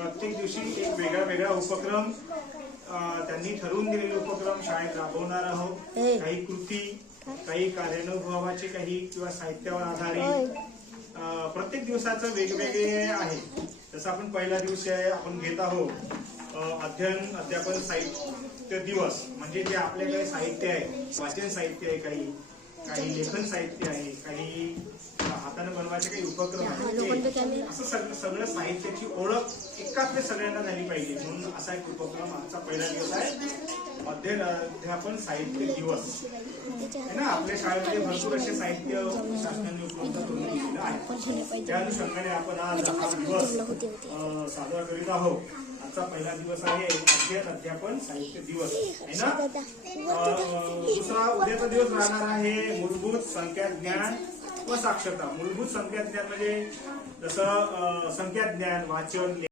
प्रत्येक दिवशी एक वेगळा वेगळा उपक्रम त्यांनी ठरवून दिलेले उपक्रम शाळेत राबवणार आहोत. काही कृती, काही कार्यानुभवाचे, काही किंवा साहित्यावर आधारित प्रत्येक दिवसाचं वेगवेगळे आहे. जसं आपण पहिला दिवस आपण घेत आहोत अध्ययन अध्यापन साहित्य दिवस, म्हणजे जे आपल्याकडे साहित्य आहे, वाचन साहित्य आहे, काही लेखन साहित्य आहे, काही हाताने बनवायचे काही उपक्रम आहे. असं सगळं साहित्याची ओळख एकाच सगळ्यांना झाली पाहिजे म्हणून असा एक उपक्रम आजचा पहिला दिवस आहे, अध्ययन अध्यापन साहित्य दिवस आहे ना. आपल्या शाळेमध्ये भरपूर असे साहित्य शासनाने उपलब्ध करून दिलेलं आहे. त्या अनुषंगाने आपण आज हा दिवस साजरा करीत आहोत. आजचा पहिला दिवस आहे अध्ययन अध्यापन साहित्य दिवस आहे ना. दुसरा उद्याचा दिवस राहणार आहे मूलभूत संख्या ज्ञान व साक्षरता. मूलभूत संख्या ज्ञान म्हणजे जसं संख्या ज्ञान, वाचन,